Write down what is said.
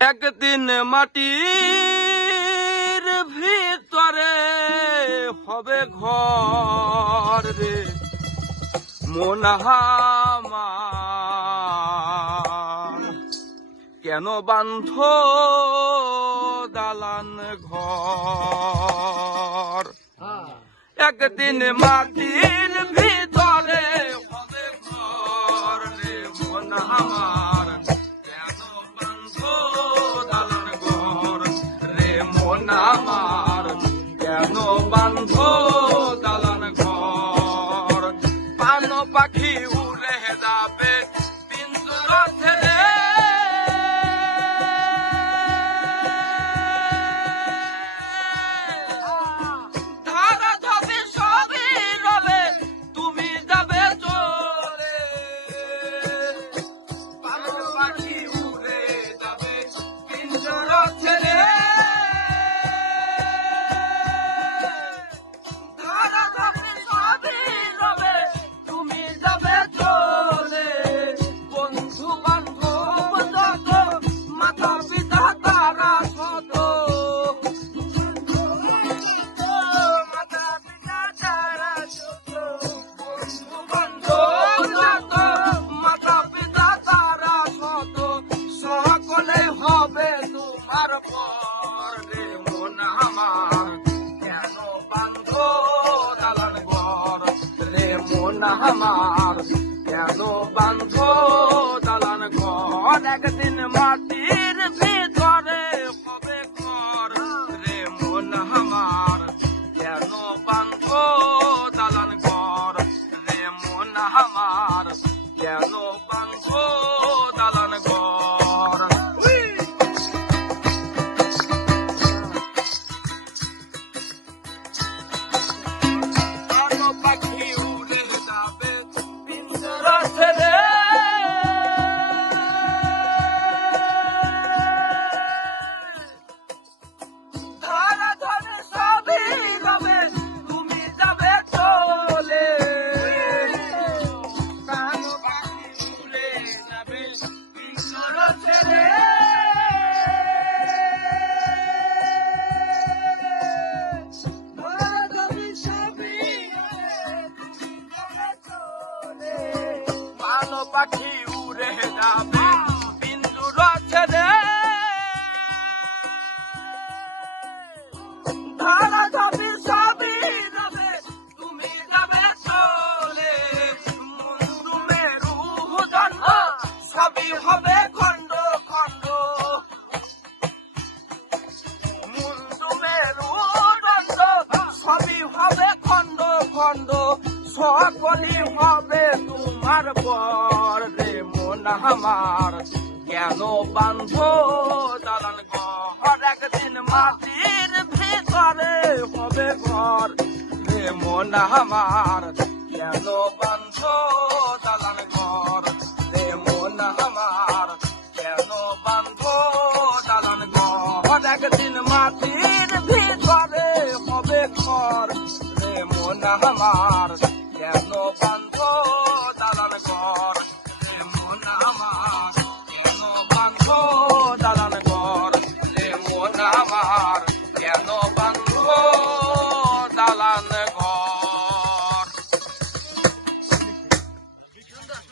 একদিন মাটির ভিতরে হবে ঘর রে মন আমার, কেন বান্ধ দালান ঘর। একদিন মাটির ভিতরে হবে ঘর রে মন আমার, কেন বান্ধ দালান ঘর রে মন আমার, কেন বান্ধ দালান ঘর। পান পাখি উড়ে যাবে পিঞ্জর ছেড়ে, ধারা ধবে সবই রবে তুমি যাবে চলে। পান পাখি উড়ে যাবে পিঞ্জর ছেড়ে, ধারা ধবে সবই রবে তুমি যাবে চলে। বন্ধু বান্ধব যত মাতা পিতা তারা শত, মাতা পিতা তারা শত। বন্ধু বান্ধব যত মাতা পিতা তারা শত, সকলে হবে তোমার পর রে মন আমার, কেন বান্ধ দালান ঘর রে মন আমার, কেন বান্ধ দালান ঘর। একদিন মাটির ভিতরে হবে ঘর রে মন আমার, কেন বান্ধ দালান ঘর রে মন আমার, কেন বান্ধ দালান ঘর। পান পাখি উড়ে যাবে পিঞ্জর ছেড়ে, ধারা ধরে সবই রবে তুমি যাবে চলে। পান পাখি উড়ে যাবে পিঞ্জর ছেড়ে, ধারা ধরে সবই রবে তুমি যাবে চলে। পান পাখি উড়ে যাবে পিঞ্জর ছেড়ে, ধারা ধবে সবই রবে তুমি যাবে চলে। মুন্ডু মেরু দণ্ড সবই হবে খণ্ড খণ্ড, মুন্ডু মেরু দণ্ড সবই হবে খণ্ড খণ্ড, সকলই হবে তোমার পর রে মন আমার, কেন বান্ধ দালান ঘর। একদিন মাটির ভিতরে হবে ঘর রে মন আমার, কেন বান্ধ দালান ঘর রে মন আমার, কেন বান্ধ দালান ঘর। একদিন মাটির ভিতরে হবে ঘর রে মন আমার,